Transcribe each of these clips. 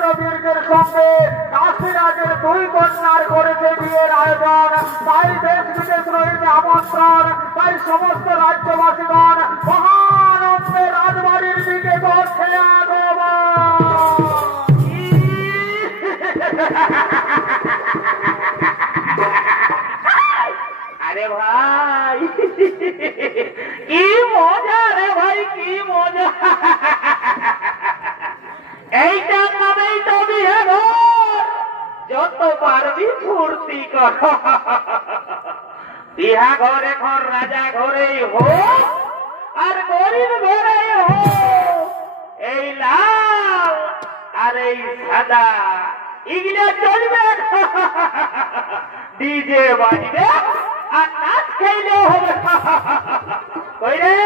মিত্রবীরদের সঙ্গে কাশীরাজের দুই কন্যার করেছে বিয়ের আয়োজন। তাই দেশ বিদেশ রয়েছে আমন্ত্রণ। তাই সমস্ত রাজ্যবাসীগণ মহানন্দে রাজবাড়ির দিকে করছে আগমন। আরে ভাই কি মজা রে ভাই, কি মজা। এইটার নামেই তো বিয়ে ঘর। যত পারবি ফুর্তি কর। বিহা ঘর এখন রাজা ঘরেই হোক আর গরিব ঘরেই হোক। এই লাল আর এই সাদা এগুলো চলবে। ডিজে বাজবে আর নাচ খেলেও হবে। কই রে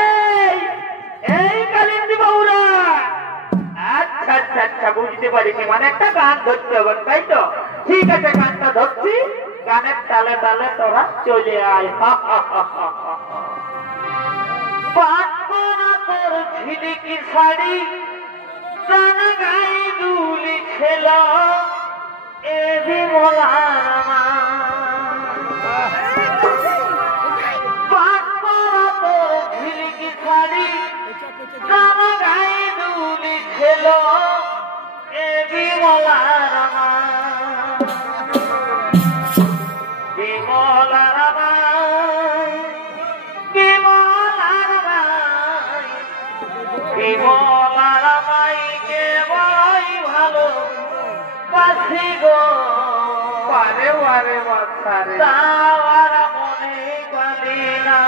এই কালিন্দী বউরা? আচ্ছা আচ্ছা আচ্ছা, বুঝতে পারিনি, মানে একটা গান ধরতে হবে, তাই তো? ঠিক আছে, গানটা ধরছি। গানের তালে তালে তোরা চলে আয়। তোর ঝিলিকি শাড়ি গান গাই দুলি ছিল এ বিমলার ঝিলিকি শাড়ি গান গাই দুলি ছিল এ বিমলার বিমলার বিমলার বিমলার মাইকে বড়ই ভালো বাসি গো। পারে পারে বাসারে তাওয়ার মনে গালি না।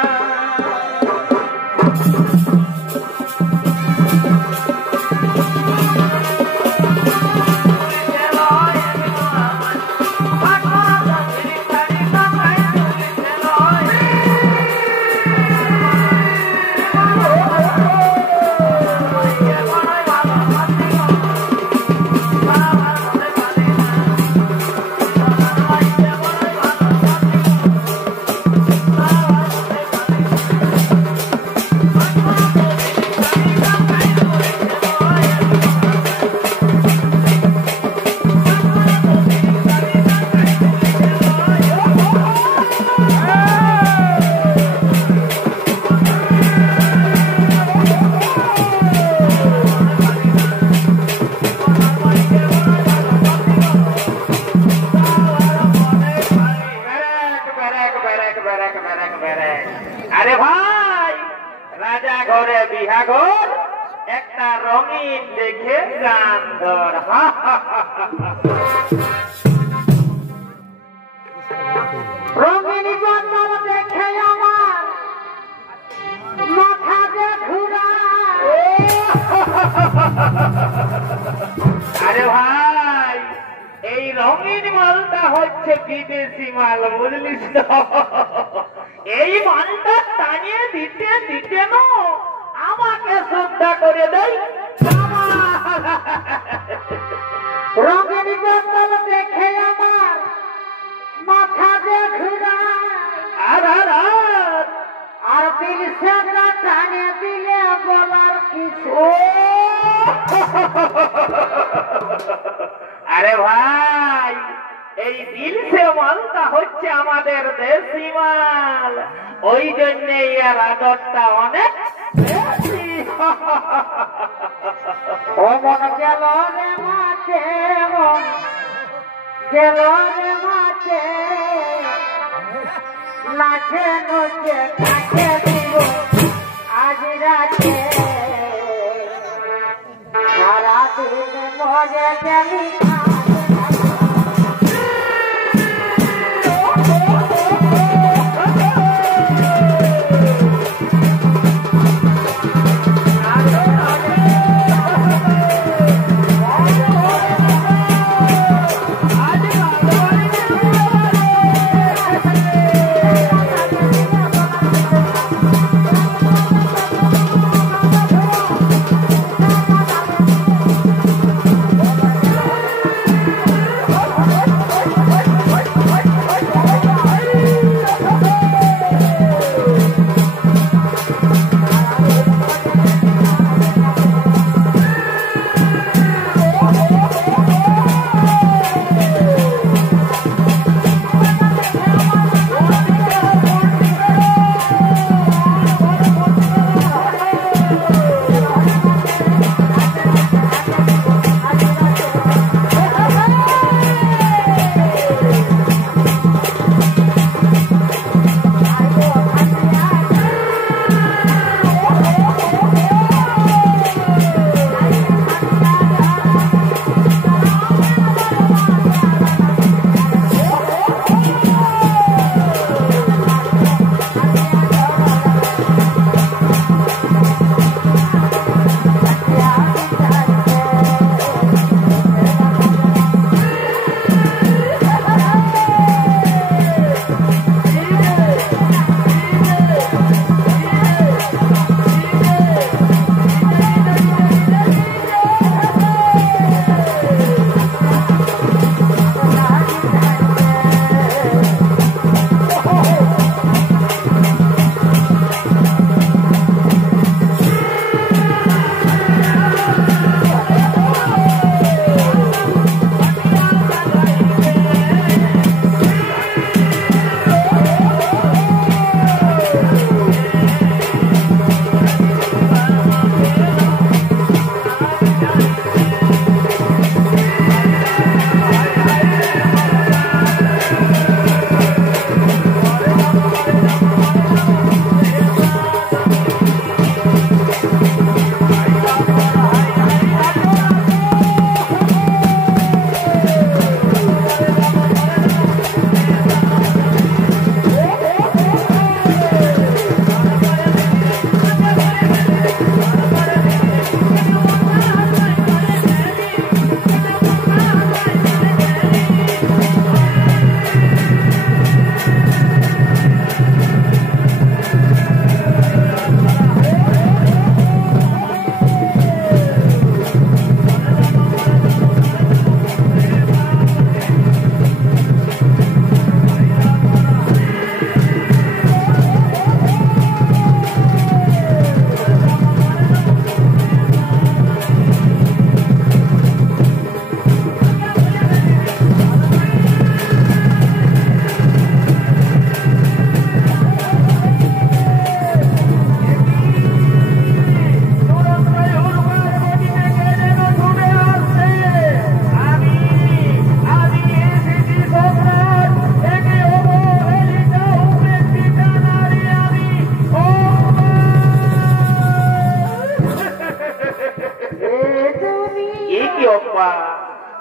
আরে ভাই, রাজা ঘরে বিহা ঘর, একটা রঙিন দেখে গান ধর। রঙিন জন্ম দেখে আমার মাথা যে ঘুরা। আরে ভাই, এই রঙিন মালটা হচ্ছে বিদেশি মাল, বুঝলিস তো? এই মালটা টানিয়ে দিতে দিতে না আমাকে শ্রদ্ধা করে দেয়। রঙিন জঙ্গল দেখে আমার মাথা যে ঘুরায়। আর দিল সেটা টানিয়ে দিলে বলার কিছু। আরে ভাই, এই দিল সে মালটা হচ্ছে আমাদের দেশি মাল, ওই জন্য এর আদরটা অনেক বেশি। ও মন গেল রে মাঠে, মন গেল রে মাঠে, নাচে নচে কাছে দিব আজ রাতে। সারা দিন মজে গেলি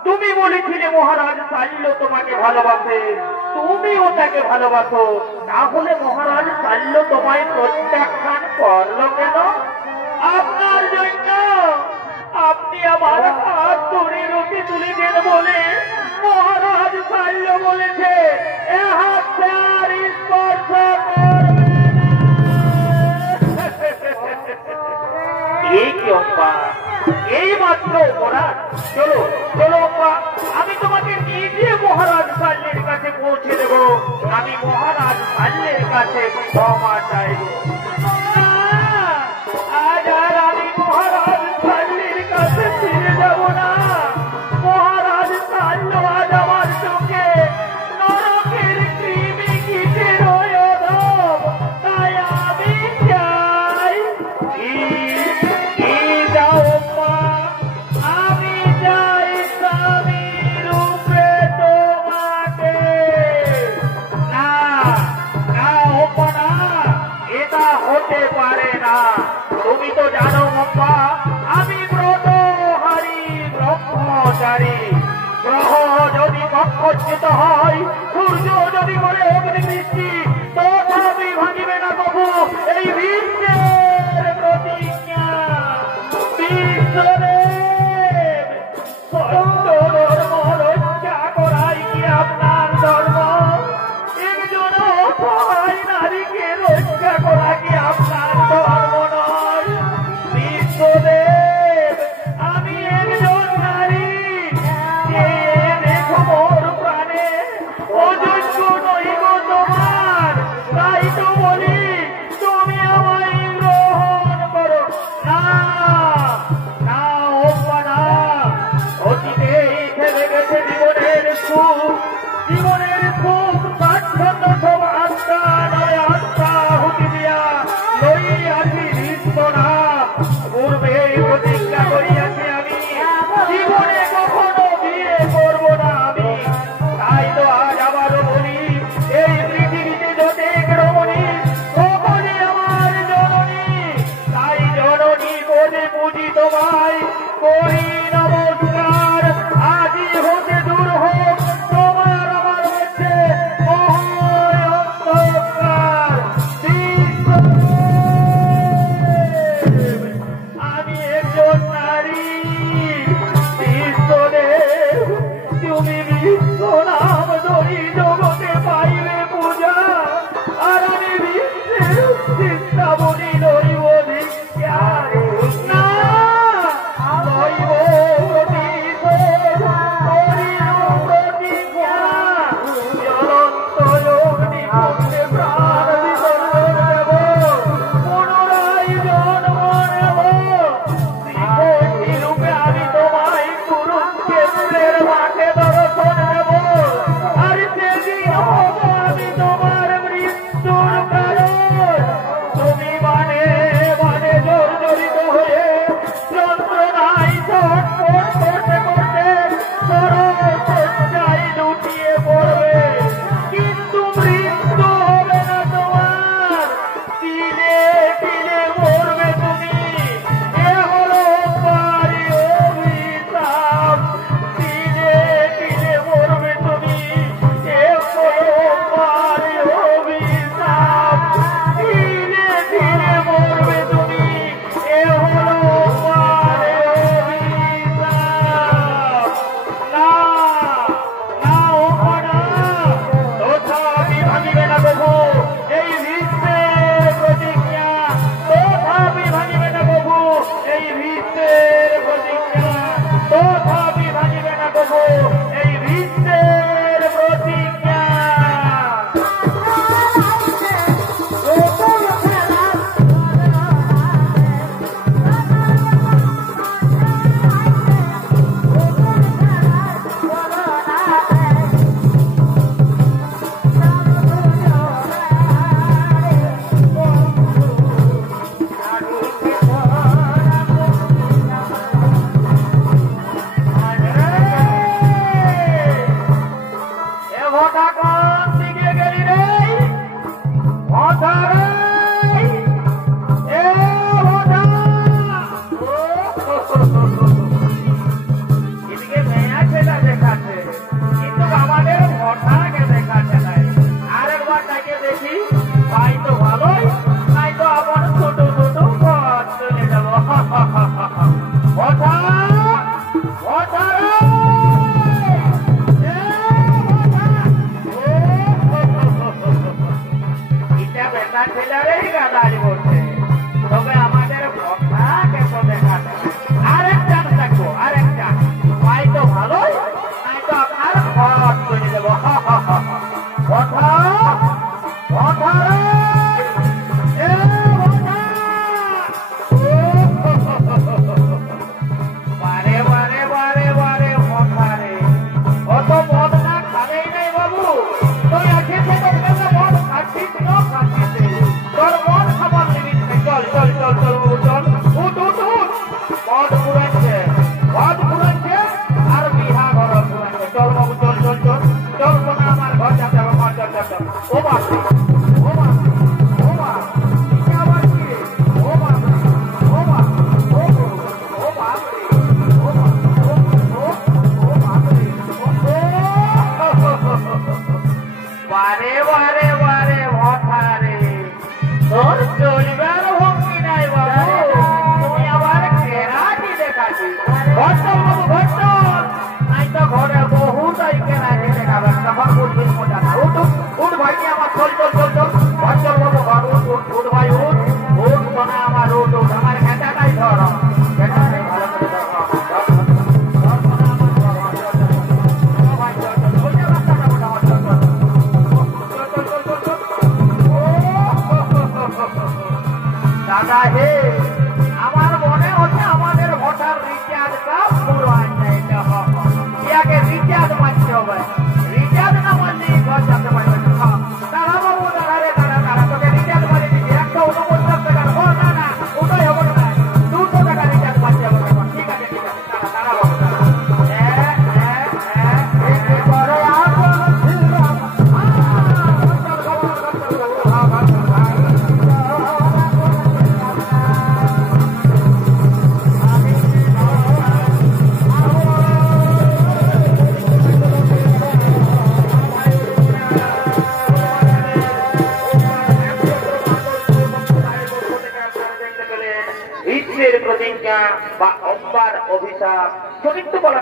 তুমি বলেছিলে মহারাজ শাল্য তোমাকে ভালোবাসে, তুমিও তাকে ভালোবাসো, তাহলে মহারাজ শাল্য তোমায় প্রত্যাখ্যান করলো কেন? আপনার জন্য আপনি আমার হাত ধরে রুটি তুলেছেন বলে মহারাজ শাল্য বলেছে এ হাত আর স্পর্শ করবে না। এই কি অম্পা, এই মাত্র অপরাধ? চলো চলো অম্পা, আমি তোমাকে নিজে মহারাজ শাল্যের কাছে পৌঁছে দেব, আমি মহারাজ শাল্যের কাছে ক্ষমা চাইব। আজ আর আমি মহারাজ শাল্যের কাছে ফিরে যাব না। মহারাজ শাল্য আজ আমার চোখে নরকের কৃমি কীটের অধম, তাই আমি চাই যাও মা, আমি চাই স্বামী রূপে তোমাকে। না না অম্পা না, এটা হতে পারে না। তুমি তো জানো অম্পা, আমি ব্রতহারী ব্রহ্মচারী। গ্রহ যদি কক্ষচ্যুত হয়, সূর্য যদি করে অগ্নিবৃষ্টি, তথাপি ভাঙিবে না তবু এই বিশ্বের প্রতিজ্ঞা। বিশ্বদেব, সত্য ধর্ম রক্ষা করাই কি আপনার ধর্ম? একজন অসহায় নারীকে রক্ষা করা কি আপনার ধর্ম নয়? বিশ্বদেব, আমি একজন নারী, যে দেখো মোর প্রাণে অযোগ্য নই গো তোমার, তাই তো বলি তুমি আমায় গ্রহণ করো। না না অম্পা না, অতীতেই ফেলে গেছে জীবনের সুখ, জীবনের সুখ স্বাচ্ছন্দ সব আত্মা নয় আত্মা হুতি দিয়া লইয়াছি রিস্তনা। পূর্বে প্রতিজ্ঞা করিয়াছি আমি জীবনে কখনো বিয়ে করব না আমি, তাই তো আজ আবারও বলি এই পৃথিবীতে যতেক রমণী সকলে আমার জননী, তাই জননী বলে পুজি তোমায় করি নমস্কার। আজি হতে দূর হোক তোমার আমার সেটা দেখাচ্ছে, কিন্তু আমাদের ভটাকে দেখাচ্ছে নাই। আরেকবার তাকে দেখি, ভাই তো ভালোই, নাই তো আবার ছোট ছোট ঘর চলে যাবো। ভটা ভটা এটা বেটা ছেলেরই গাদারি বলছে, তবে আমাদের ভটাকে তো দেখাচ্ছে। আরেকটা দেখো, আরেকটা ভাই তো ভালোই, নাই তো আপনার ঘর চলে যাবো। ভটা ভটা বারে বারে বারে বারে ভটারে অত মদ না খাবেই নাই বাবু, তুই আছিস মদ খাচ্ছিস না খাচ্ছিস, তোর মদ খাবার লিমিট নেই। চল চল চল চল বাবু চল, উঠ উঠ উঠ, মদ পুরাচ্ছে, মদ পুরাচ্ছে আর বিহা ঘর পুরাচ্ছে। চল বাবু চল চল চল চল, শোনা আমার ঘর যাতে হবে, ঘর যাতে হবে। ও বাপরে ও বাপ ও বাপ, এটা আবার কি রে? ও বাপরে ও বাপ ও ও বাপরে ও বাপ ও বাপরে বারে বারে বারে ভটারে তোর চলবার ভঙ্গি নাই বাবু, তুমি আবার কেরাটি দেখাচ্ছি। ঘর চল বাবু ঘর চল, নাই তো ঘরে বহুত কেরাটি দেখাবে, তখন বুঝবি মোটা না। উঠ উঠ ভাইকে আমার, চল চল চল চল, ঘর চল বাবু ঘর, উঠ উঠ উঠ ভাই উঠ উঠ, শোনা আমার উঠ উঠ, আমার খেটাটাই ধর, খেটাটাই ভালো করে ধর, দাদা হে, আমার মনে হচ্ছে আমাদের ভোটার রিচার্জটা পুরো আনছে। ইয়াকে রিচার্জ মানতে হবে, রিচার্জ না মানলে ঘর যেতে পারবে না। দাদা বাবু দাদা রে দাদা দাদা, তোকে রিচার্জ মারি দিচ্ছি 149 টাকা। ও না না, ওটাই হবে না, 200 টাকা রিচার্জ মারতে হবে। ঠিক আছে ঠিক আছে, দাদা দাদা বাবু দাদা ইচ্ছের প্রতিজ্ঞা বা অম্বার অভিশাপ, সঠিক তো বলা